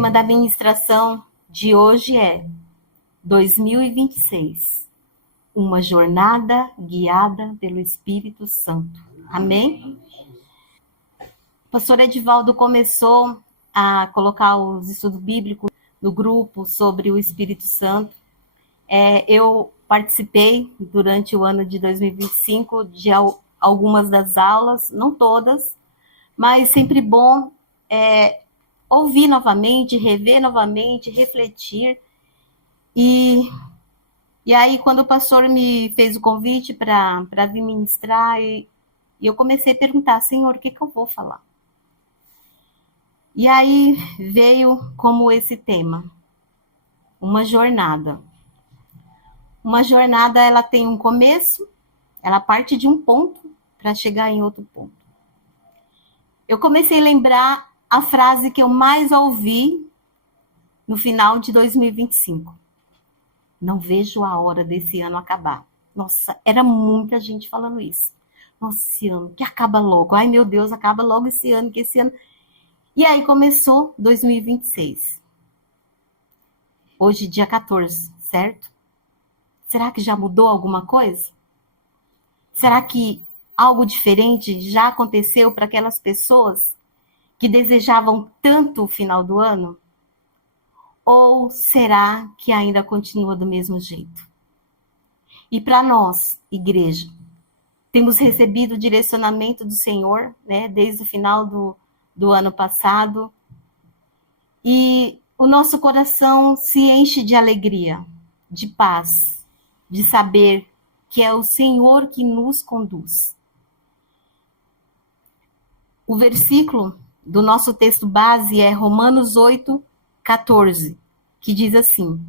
tema da ministração de hoje é 2026, uma jornada guiada pelo Espírito Santo. Amém? O pastor Edivaldo começou a colocar os estudos bíblicos no grupo sobre o Espírito Santo. Eu participei durante o ano de 2025 de algumas das aulas, não todas, mas sempre bom ouvir novamente, rever novamente, refletir. E aí, quando o pastor me fez o convite para vir ministrar, e eu comecei a perguntar, Senhor, o que eu vou falar? E aí veio como esse tema, uma jornada. Uma jornada, ela tem um começo, ela parte de um ponto para chegar em outro ponto. Eu comecei a lembrar a frase que eu mais ouvi no final de 2025. Não vejo a hora desse ano acabar. Nossa, era muita gente falando isso. Nossa, esse ano, que acaba logo. Ai, meu Deus, acaba logo esse ano, que esse ano... E aí começou 2026. Hoje, dia 14, certo? Será que já mudou alguma coisa? Será que algo diferente já aconteceu para aquelas pessoas que desejavam tanto o final do ano? Ou será que ainda continua do mesmo jeito? E para nós, igreja, temos recebido o direcionamento do Senhor, né, desde o final do ano passado, e o nosso coração se enche de alegria, de paz, de saber que é o Senhor que nos conduz. O versículo do nosso texto base é Romanos 8:14, que diz assim: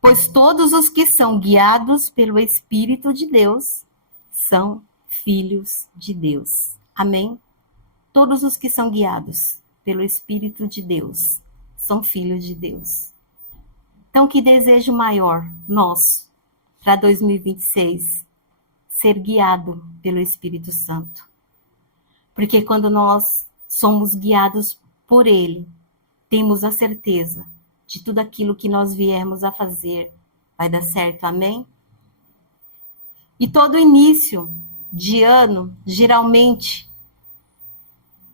pois todos os que são guiados pelo Espírito de Deus são filhos de Deus. Amém? Todos os que são guiados pelo Espírito de Deus são filhos de Deus. Então, que desejo maior nosso para 2026? Ser guiado pelo Espírito Santo. Porque quando nós somos guiados por Ele, temos a certeza de tudo aquilo que nós viermos a fazer vai dar certo, amém? E todo início de ano, geralmente,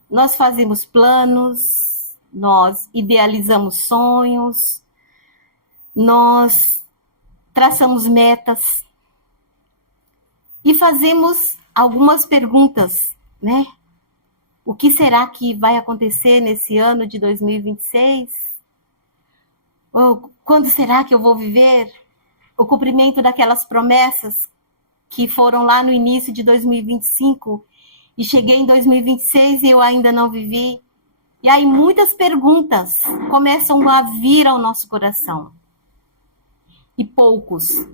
nós fazemos planos, nós idealizamos sonhos, nós traçamos metas e fazemos algumas perguntas, né? O que será que vai acontecer nesse ano de 2026? Ou quando será que eu vou viver o cumprimento daquelas promessas que foram lá no início de 2025 e cheguei em 2026 e eu ainda não vivi? E aí muitas perguntas começam a vir ao nosso coração. E poucos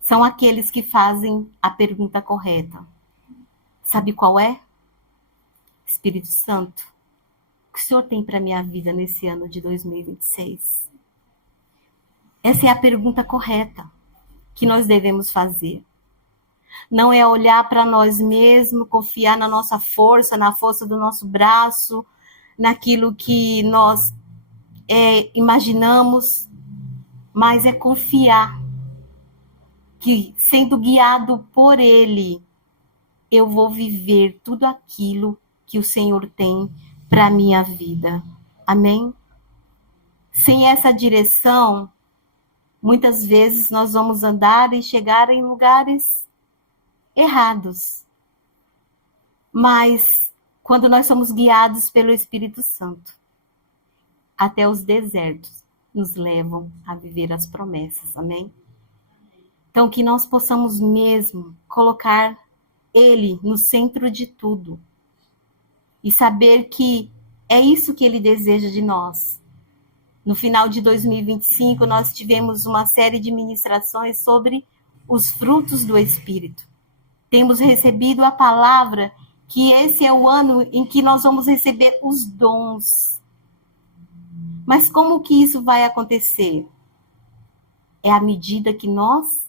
são aqueles que fazem a pergunta correta. Sabe qual é? Espírito Santo, o que o Senhor tem para a minha vida nesse ano de 2026? Essa é a pergunta correta que nós devemos fazer. Não é olhar para nós mesmos, confiar na nossa força, na força do nosso braço, naquilo que nós imaginamos, mas é confiar que, sendo guiado por Ele, eu vou viver tudo aquilo que o Senhor tem para a minha vida. Amém? Sem essa direção, muitas vezes nós vamos andar e chegar em lugares errados. Mas, quando nós somos guiados pelo Espírito Santo, até os desertos nos levam a viver as promessas. Amém? Então, que nós possamos mesmo colocar Ele no centro de tudo. E saber que é isso que Ele deseja de nós. No final de 2025, nós tivemos uma série de ministrações sobre os frutos do Espírito. Temos recebido a palavra que esse é o ano em que nós vamos receber os dons. Mas como que isso vai acontecer? É à medida que nós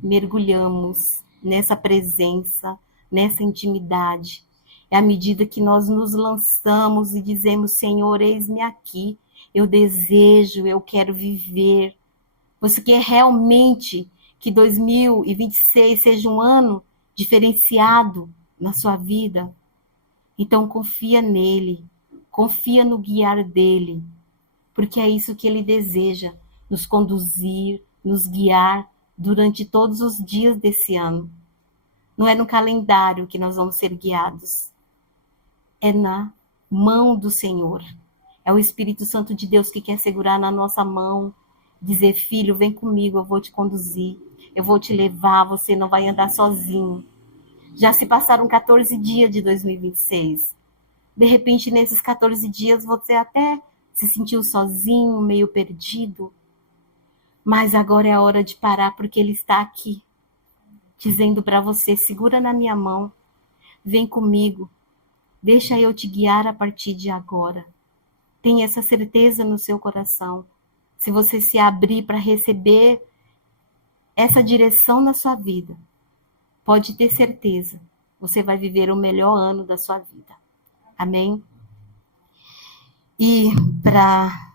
mergulhamos nessa presença, nessa intimidade. É à medida que nós nos lançamos e dizemos, Senhor, eis-me aqui. Eu desejo, eu quero viver. Você quer realmente que 2026 seja um ano diferenciado na sua vida? Então confia nele, confia no guiar dele, porque é isso que ele deseja, nos conduzir, nos guiar durante todos os dias desse ano. Não é no calendário que nós vamos ser guiados, é na mão do Senhor. É o Espírito Santo de Deus que quer segurar na nossa mão, dizer: filho, vem comigo, eu vou te conduzir, eu vou te levar, você não vai andar sozinho. Já se passaram 14 dias de 2026. De repente, nesses 14 dias, você até se sentiu sozinho, meio perdido. Mas agora é a hora de parar, porque Ele está aqui, dizendo para você: segura na minha mão, vem comigo, deixa eu te guiar a partir de agora. Tenha essa certeza no seu coração. Se você se abrir para receber essa direção na sua vida, pode ter certeza, você vai viver o melhor ano da sua vida. Amém? E para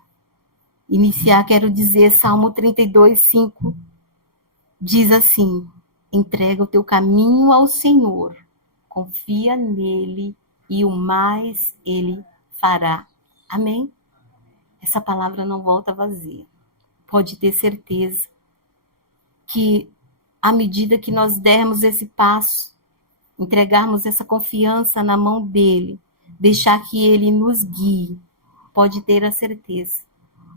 iniciar, quero dizer, Salmo 32, 5, diz assim: entrega o teu caminho ao Senhor, confia nele e o mais ele fará. Amém? Essa palavra não volta vazia. Pode ter certeza que à medida que nós dermos esse passo, entregarmos essa confiança na mão dele, deixar que ele nos guie, pode ter a certeza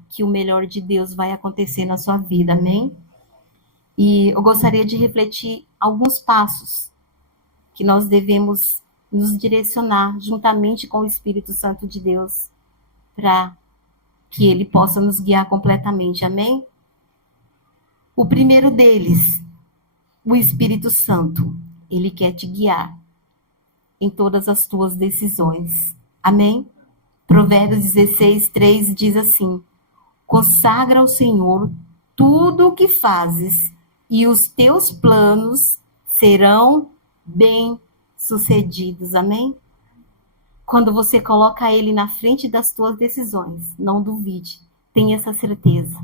que o melhor de Deus vai acontecer na sua vida, amém? E eu gostaria de refletir alguns passos que nós devemos nos direcionar juntamente com o Espírito Santo de Deus para que ele possa nos guiar completamente, amém? O primeiro deles, o Espírito Santo, ele quer te guiar em todas as tuas decisões, amém? Provérbios 16, 3 diz assim: consagra ao Senhor tudo o que fazes, e os teus planos serão bem-sucedidos. Amém? Quando você coloca ele na frente das tuas decisões, não duvide, tenha essa certeza.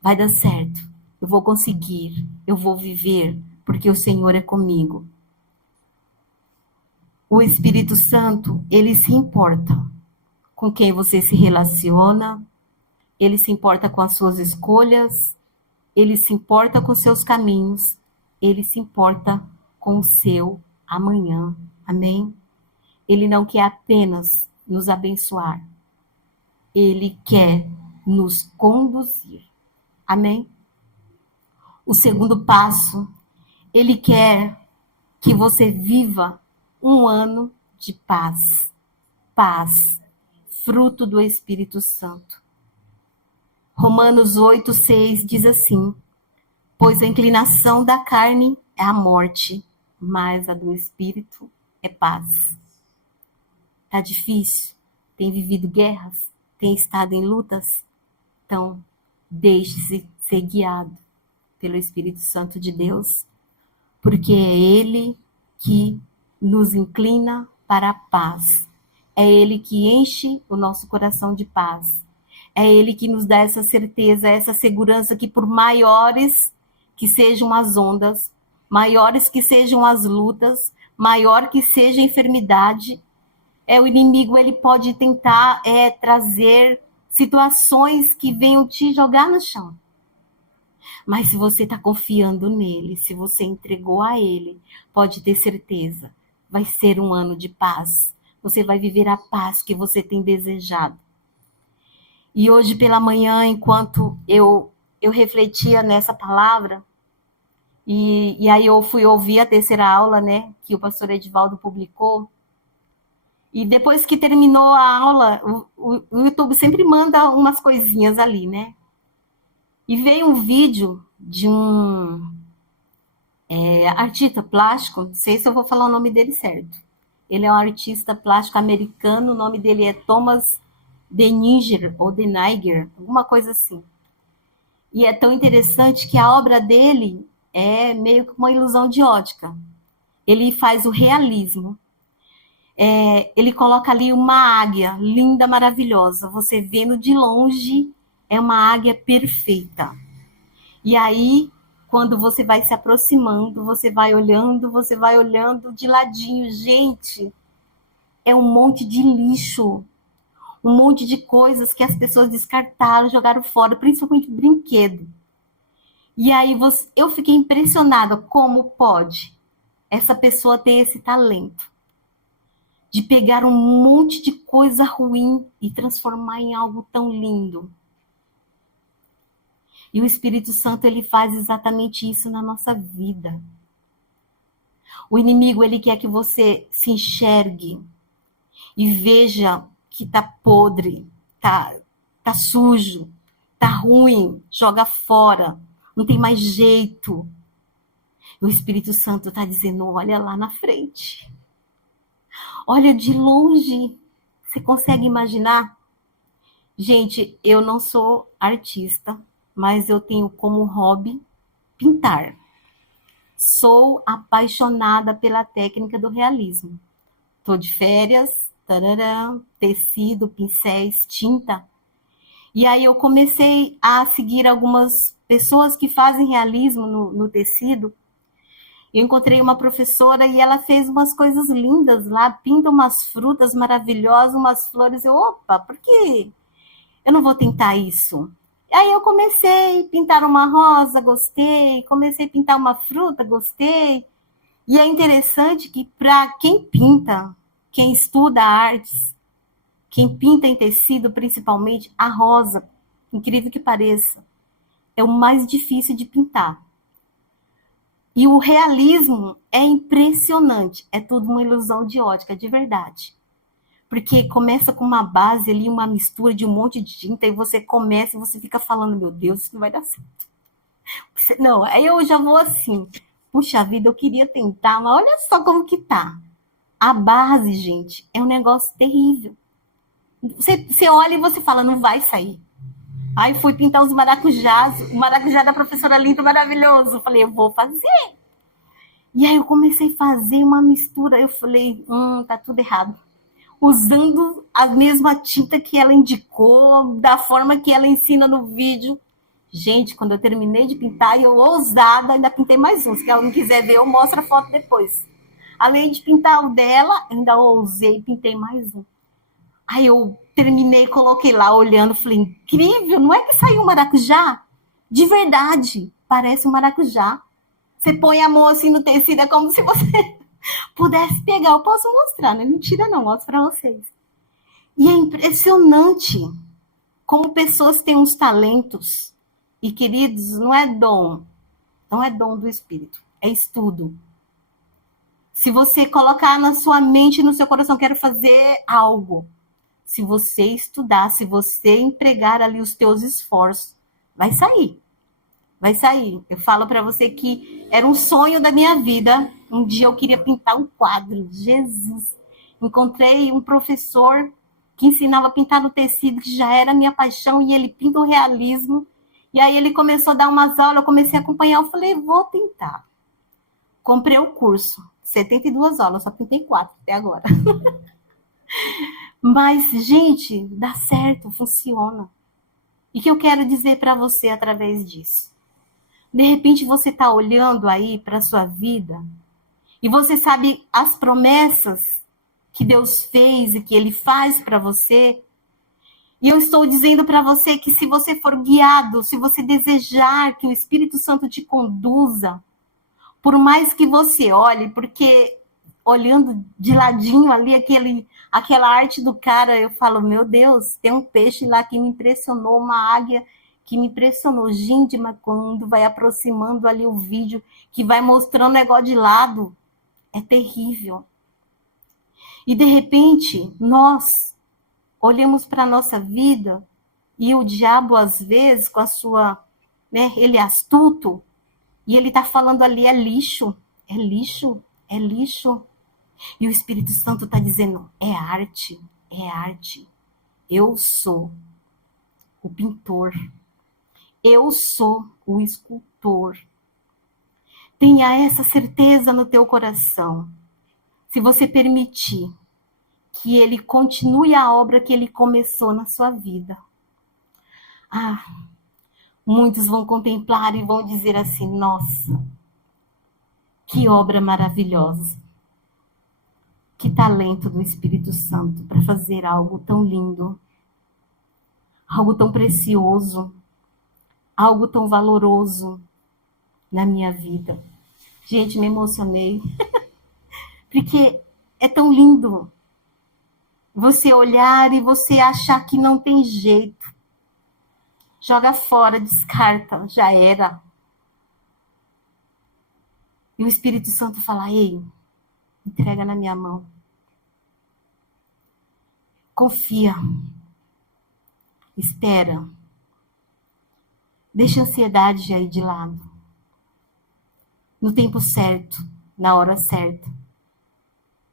Vai dar certo, eu vou conseguir, eu vou viver, porque o Senhor é comigo. O Espírito Santo, ele se importa com quem você se relaciona, ele se importa com as suas escolhas, ele se importa com seus caminhos, ele se importa com o seu amanhã. Amém? Ele não quer apenas nos abençoar, ele quer nos conduzir. Amém? O segundo passo, ele quer que você viva um ano de paz. Paz, fruto do Espírito Santo. Romanos 8, 6 diz assim: pois a inclinação da carne é a morte, mas a do Espírito é paz. Tá difícil? Tem vivido guerras? Tem estado em lutas? Então, deixe-se ser guiado pelo Espírito Santo de Deus, porque é Ele que nos inclina para a paz. É Ele que enche o nosso coração de paz. É Ele que nos dá essa certeza, essa segurança que por maiores que sejam as ondas, maiores que sejam as lutas, maior que seja a enfermidade, o inimigo ele pode tentar trazer situações que venham te jogar no chão. Mas se você está confiando nele, se você entregou a ele, pode ter certeza, vai ser um ano de paz. Você vai viver a paz que você tem desejado. E hoje pela manhã, enquanto eu refletia nessa palavra, e aí eu fui ouvir a terceira aula, né, que o pastor Edivaldo publicou, e depois que terminou a aula, o YouTube sempre manda umas coisinhas ali, né? E veio um vídeo de um artista plástico, não sei se eu vou falar o nome dele certo. Ele é um artista plástico americano, o nome dele é Thomas Deniger, ou Deniger, alguma coisa assim. E é tão interessante que a obra dele é meio que uma ilusão de ótica. Ele faz o realismo. Ele coloca ali uma águia linda, maravilhosa. Você vendo de longe, é uma águia perfeita. E aí, quando você vai se aproximando, você vai olhando de ladinho. Gente, é um monte de lixo, um monte de coisas que as pessoas descartaram, jogaram fora, principalmente brinquedo. E aí eu fiquei impressionada como pode essa pessoa ter esse talento de pegar um monte de coisa ruim e transformar em algo tão lindo. E o Espírito Santo, ele faz exatamente isso na nossa vida. O inimigo, ele quer que você se enxergue e veja que tá podre, tá sujo, tá ruim, joga fora, não tem mais jeito. O Espírito Santo está dizendo, olha lá na frente. Olha de longe. Você consegue imaginar? Gente, eu não sou artista, mas eu tenho como hobby pintar. Sou apaixonada pela técnica do realismo. Estou de férias, tarará, tecido, pincéis, tinta. E aí eu comecei a seguir algumas pessoas que fazem realismo no tecido. Eu encontrei uma professora e ela fez umas coisas lindas lá, pinta umas frutas maravilhosas, umas flores. Opa, por que eu não vou tentar isso? Aí eu comecei a pintar uma rosa, gostei. Comecei a pintar uma fruta, gostei. E é interessante que para quem pinta, quem estuda artes, quem pinta em tecido, principalmente, a rosa, incrível que pareça, é o mais difícil de pintar. E o realismo é impressionante. É tudo uma ilusão de ótica, de verdade. Porque começa com uma base ali, uma mistura de um monte de tinta, e você começa e você fica falando, meu Deus, isso não vai dar certo. Não, aí eu já vou assim, puxa vida, eu queria tentar, mas olha só como que tá. A base, gente, é um negócio terrível. Você olha e você fala, não vai sair. Aí fui pintar os maracujás, o maracujá da professora Linda, maravilhoso. Falei, eu vou fazer. E aí eu comecei a fazer uma mistura. Eu falei, tá tudo errado. Usando a mesma tinta que ela indicou, da forma que ela ensina no vídeo. Gente, quando eu terminei de pintar, eu ousada, ainda pintei mais um. Se ela não quiser ver, eu mostro a foto depois. Além de pintar o dela, ainda ousei e pintei mais um. Aí eu terminei, coloquei lá, olhando, falei, incrível, não é que saiu um maracujá? De verdade, parece um maracujá. Você põe a mão assim no tecido, é como se você pudesse pegar. Eu posso mostrar, não é mentira não, mostro para vocês. E é impressionante como pessoas têm uns talentos. E, queridos, não é dom do Espírito, é estudo. Se você colocar na sua mente e no seu coração, quero fazer algo, se você estudar, se você empregar ali os teus esforços, vai sair. Vai sair. Eu falo para você que era um sonho da minha vida. Um dia eu queria pintar um quadro. Jesus. Encontrei um professor que ensinava a pintar no tecido, que já era minha paixão, e ele pinta o realismo. E aí ele começou a dar umas aulas, eu comecei a acompanhar, eu falei, vou tentar. Comprei o curso, 72 aulas, só pintei 4 até agora. Mas, gente, dá certo, funciona. E o que eu quero dizer para você através disso? De repente você está olhando aí para a sua vida e você sabe as promessas que Deus fez e que Ele faz para você. E eu estou dizendo para você que se você for guiado, se você desejar que o Espírito Santo te conduza, por mais que você olhe, porque olhando de ladinho ali aquela arte do cara, eu falo, meu Deus, tem um peixe lá que me impressionou, uma águia que me impressionou. Gente, mas quando vai aproximando ali o vídeo, que vai mostrando o negócio de lado, é terrível. E de repente, nós olhamos para a nossa vida e o diabo, às vezes, com a sua, né, ele é astuto, e ele está falando ali, é lixo, é lixo, é lixo. E o Espírito Santo está dizendo, é arte, é arte. Eu sou o pintor. Eu sou o escultor. Tenha essa certeza no teu coração. Se você permitir, que Ele continue a obra que Ele começou na sua vida. Muitos vão contemplar e vão dizer assim, nossa, que obra maravilhosa. Que talento do Espírito Santo para fazer algo tão lindo, algo tão precioso, algo tão valoroso na minha vida. Gente, me emocionei, porque é tão lindo você olhar e você achar que não tem jeito. Joga fora, descarta, já era. E o Espírito Santo fala, ei, entrega na minha mão. Confia. Espera. Deixa a ansiedade aí de lado. No tempo certo, na hora certa.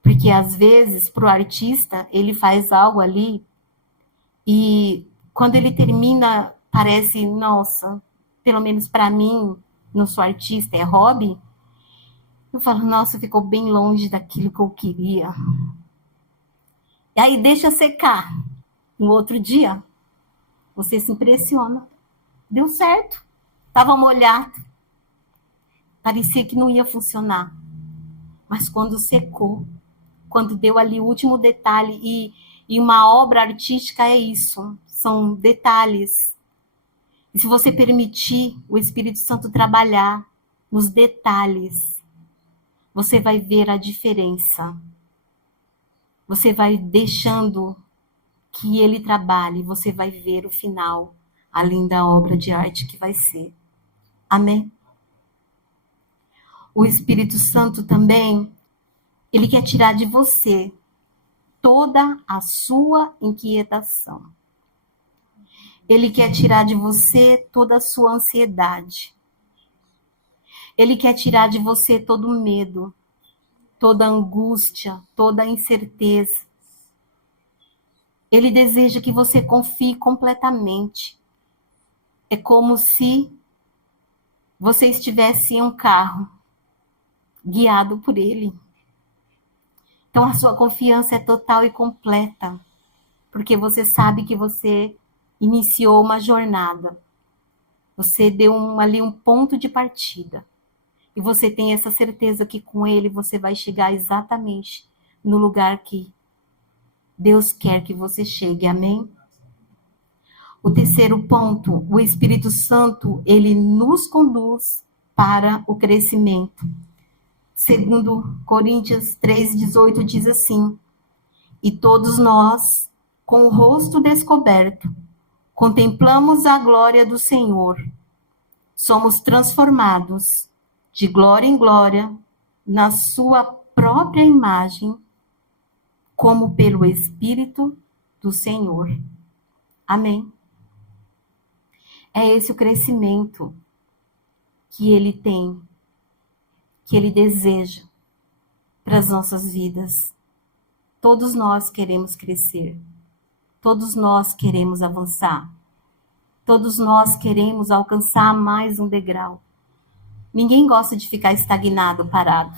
Porque às vezes, para o artista, ele faz algo ali e quando ele termina, parece, nossa, pelo menos para mim, não sou artista, é hobby. Eu falo, nossa, ficou bem longe daquilo que eu queria. E aí deixa secar. No outro dia, você se impressiona. Deu certo. Estava molhado. Parecia que não ia funcionar. Mas quando secou, quando deu ali o último detalhe, e uma obra artística é isso, são detalhes. E se você permitir o Espírito Santo trabalhar nos detalhes, você vai ver a diferença. Você vai deixando que ele trabalhe, você vai ver o final, a linda obra de arte que vai ser. Amém? O Espírito Santo também, ele quer tirar de você toda a sua inquietação. Ele quer tirar de você toda a sua ansiedade. Ele quer tirar de você todo o medo, toda a angústia, toda a incerteza. Ele deseja que você confie completamente. É como se você estivesse em um carro, guiado por ele. Então a sua confiança é total e completa, porque você sabe que você iniciou uma jornada. Você deu ali um ponto de partida. E você tem essa certeza que com ele você vai chegar exatamente no lugar que Deus quer que você chegue. Amém? O terceiro ponto, o Espírito Santo, ele nos conduz para o crescimento. Segundo Coríntios 3,18 diz assim, e todos nós, com o rosto descoberto, contemplamos a glória do Senhor. Somos transformados de glória em glória na sua própria imagem, como pelo Espírito do Senhor. Amém? É esse o crescimento que ele tem, que ele deseja para as nossas vidas. Todos nós queremos crescer. Todos nós queremos avançar. Todos nós queremos alcançar mais um degrau. Ninguém gosta de ficar estagnado, parado.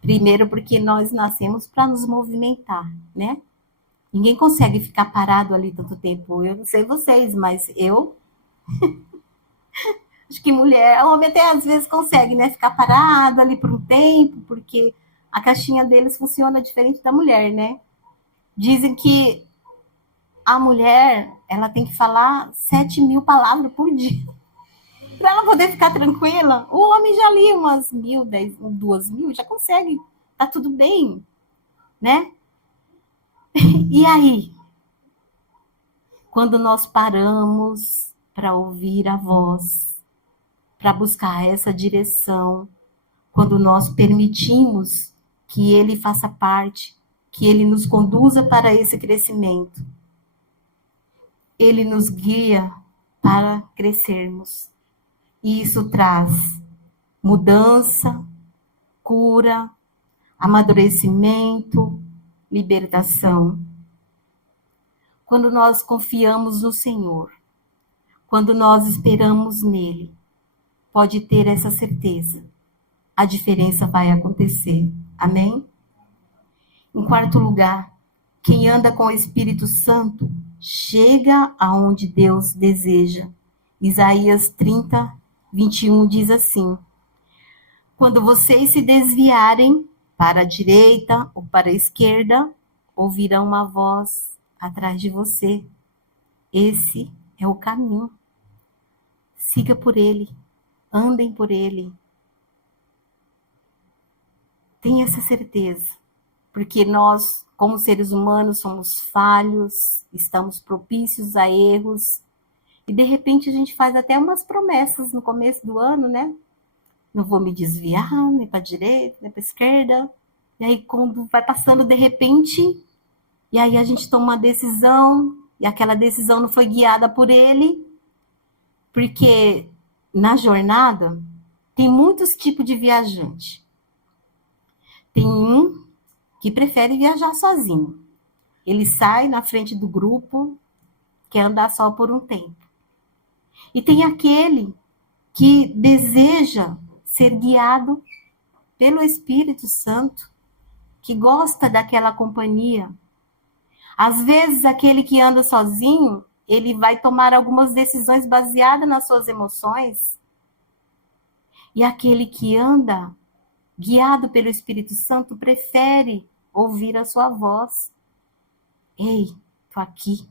Primeiro porque nós nascemos para nos movimentar, né? Ninguém consegue ficar parado ali tanto tempo. Eu não sei vocês, mas eu... Acho que mulher, homem até às vezes consegue, né? Ficar parado ali por um tempo, porque a caixinha deles funciona diferente da mulher, né? Dizem que a mulher, ela tem que falar 7.000 palavras por dia. Para ela poder ficar tranquila. O homem já lia umas 1.000, 2.000, já consegue. Tá tudo bem, né? E aí? Quando nós paramos para ouvir a voz, para buscar essa direção, quando nós permitimos que ele faça parte, que ele nos conduza para esse crescimento, ele nos guia para crescermos. E isso traz mudança, cura, amadurecimento, libertação. Quando nós confiamos no Senhor, quando nós esperamos nele, pode ter essa certeza. A diferença vai acontecer. Amém? Em quarto lugar, Quem anda com o Espírito Santo chega aonde Deus deseja. Isaías 30:21 diz assim: quando vocês se desviarem para a direita ou para a esquerda, ouvirão uma voz atrás de você. Esse é o caminho. Siga por ele, andem por ele. Tenha essa certeza, porque nós, como seres humanos, somos falhos, estamos propícios a erros, e de repente a gente faz até umas promessas no começo do ano, né? Não vou me desviar, nem para a direita, nem para a esquerda. E aí, quando vai passando de repente, e aí a gente toma uma decisão, e aquela decisão não foi guiada por ele, porque na jornada tem muitos tipos de viajante. Tem um que prefere viajar sozinho. Ele sai na frente do grupo, quer andar só por um tempo. E tem aquele que deseja ser guiado pelo Espírito Santo, que gosta daquela companhia. Às vezes, aquele que anda sozinho, ele vai tomar algumas decisões baseadas nas suas emoções. E aquele que anda guiado pelo Espírito Santo prefere ouvir a sua voz. Ei, tô aqui.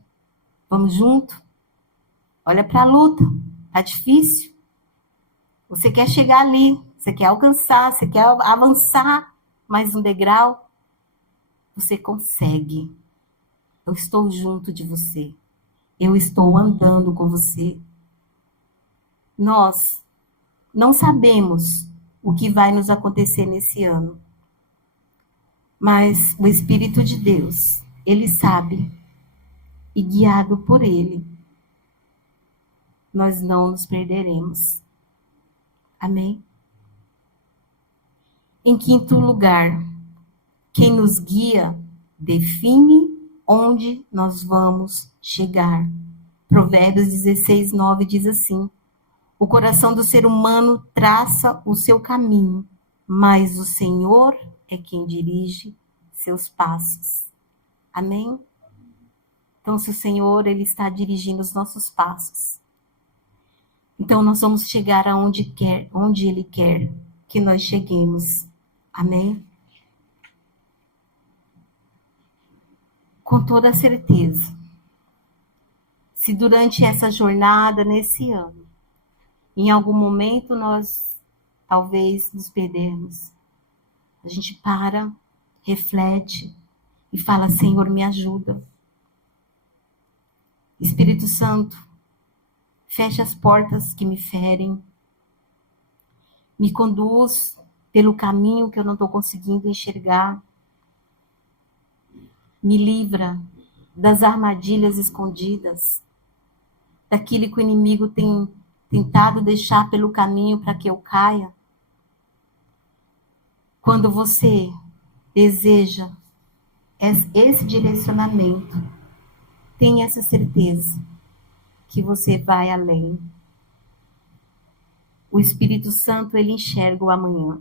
Vamos junto? Olha para a luta. Tá difícil? Você quer chegar ali, você quer alcançar, você quer avançar mais um degrau? Você consegue. Eu estou junto de você. Eu estou andando com você. Nós não sabemos o que vai nos acontecer nesse ano. Mas o Espírito de Deus, ele sabe. E guiado por ele, nós não nos perderemos. Amém? Em quinto lugar, quem nos guia define onde nós vamos chegar. Provérbios 16:9 diz assim: o coração do ser humano traça o seu caminho, mas o Senhor é quem dirige seus passos. Amém? Então, se o Senhor ele está dirigindo os nossos passos, então nós vamos chegar onde Ele quer que nós cheguemos. Amém? Com toda certeza. Se durante essa jornada, nesse ano, em algum momento nós talvez nos perdermos, a gente para, reflete e fala: Senhor, me ajuda. Espírito Santo, feche as portas que me ferem, me conduz pelo caminho que eu não estou conseguindo enxergar, me livra das armadilhas escondidas, daquilo que o inimigo tem tentado deixar pelo caminho para que eu caia. Quando você deseja esse direcionamento, tenha essa certeza que você vai além. O Espírito Santo, ele enxerga o amanhã.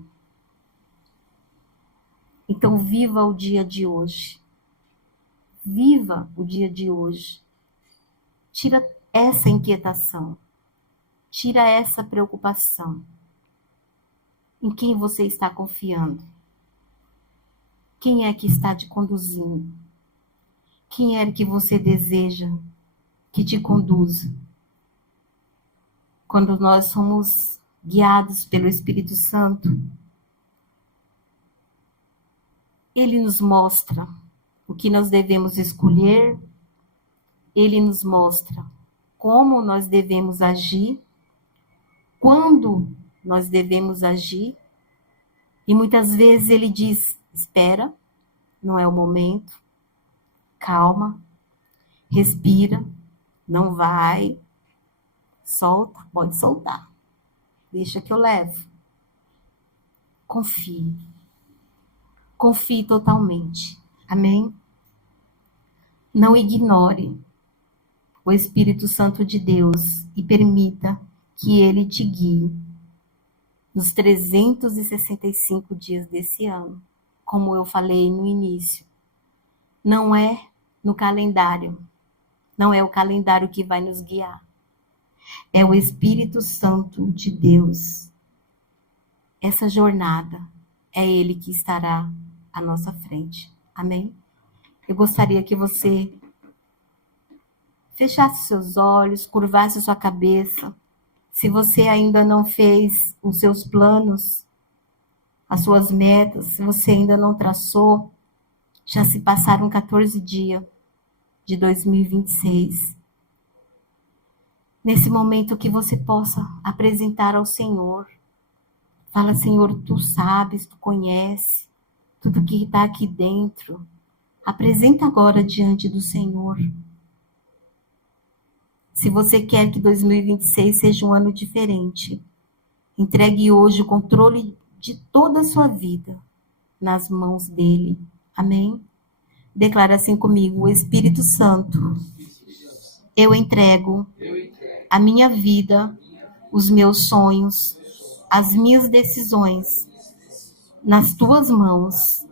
Então, viva o dia de hoje. Viva o dia de hoje. Tira essa inquietação. Tira essa preocupação. Em quem você está confiando? Quem é que está te conduzindo? Quem é que você deseja que te conduza? Quando nós somos guiados pelo Espírito Santo, ele nos mostra o que nós devemos escolher, ele nos mostra como nós devemos agir, quando nós devemos agir, e muitas vezes ele diz: espera, não é o momento, calma, respira, não vai, solta, pode soltar, deixa que eu levo. Confie. Confie totalmente. Amém? Não ignore o Espírito Santo de Deus e permita que ele te guie nos 365 dias desse ano, como eu falei no início. não é no calendário. Não é o calendário que vai nos guiar. É o Espírito Santo de Deus. Essa jornada é Ele que estará à nossa frente. Amém? Eu gostaria que você fechasse seus olhos, curvasse sua cabeça. Se você ainda não fez os seus planos, as suas metas, se você ainda não traçou, já se passaram 14 dias de 2026. Nesse momento que você possa apresentar ao Senhor. Fala, Senhor, tu sabes, tu conhece tudo que está aqui dentro. Apresenta agora diante do Senhor. Se você quer que 2026 seja um ano diferente, entregue hoje o controle de toda a sua vida nas mãos dele. Amém? Declara assim comigo: o Espírito Santo, eu entrego a minha vida, os meus sonhos, as minhas decisões nas tuas mãos.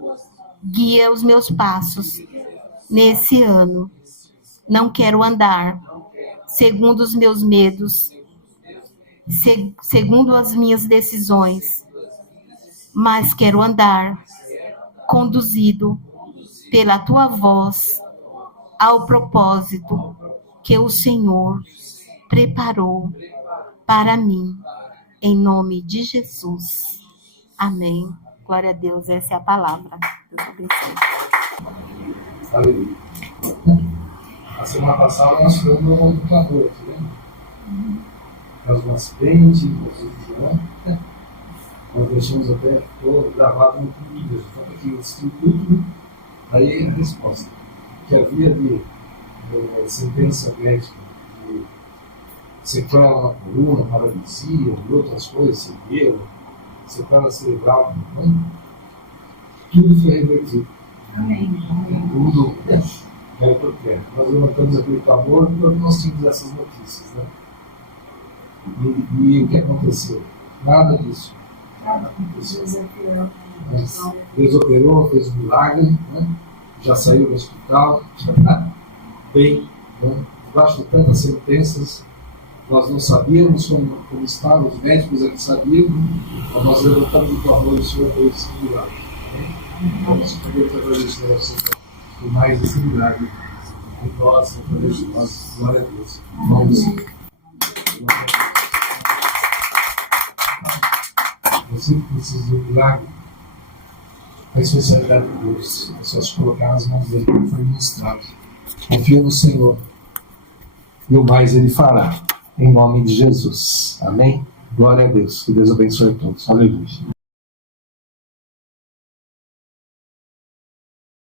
Guia os meus passos nesse ano. Não quero andar segundo os meus medos, segundo as minhas decisões, mas quero andar conduzido pela tua voz ao propósito que o Senhor preparou para mim, em nome de Jesus. Amém. Glória a Deus, essa é a palavra. Deus abençoe. Aleluia. A semana passada nós fomos no computador, né? Nós umas pentes, nós deixamos até todo gravado no vídeo. Então aqui o tudo, aí a resposta. Que havia de sentença médica de sequela na coluna, paralisia e outras coisas, cegueira, sequela cerebral, né? Tudo foi revertido. Amém. Tudo é porque nós levantamos aquele clamor quando nós tínhamos essas notícias, né? E o que aconteceu? Nada disso. Deus operou, fez um milagre, né? Já saiu do hospital, já está bem, né? Debaixo de tantas sentenças, nós não sabíamos como estavam, os médicos aqui sabiam, mas nós levantamos o clamor e o Senhor fez esse milagre. Vamos poder agradecer ao Senhor por mais esse milagre. E nós, através de nós, glória a Deus. Vamos. Você que precisa de um milagre, a especialidade de Deus é só se colocar nas mãos dele, como foi ministrado. Confia no Senhor e o mais ele fará, em nome de Jesus. Amém? Glória a Deus. Que Deus abençoe a todos. Aleluia.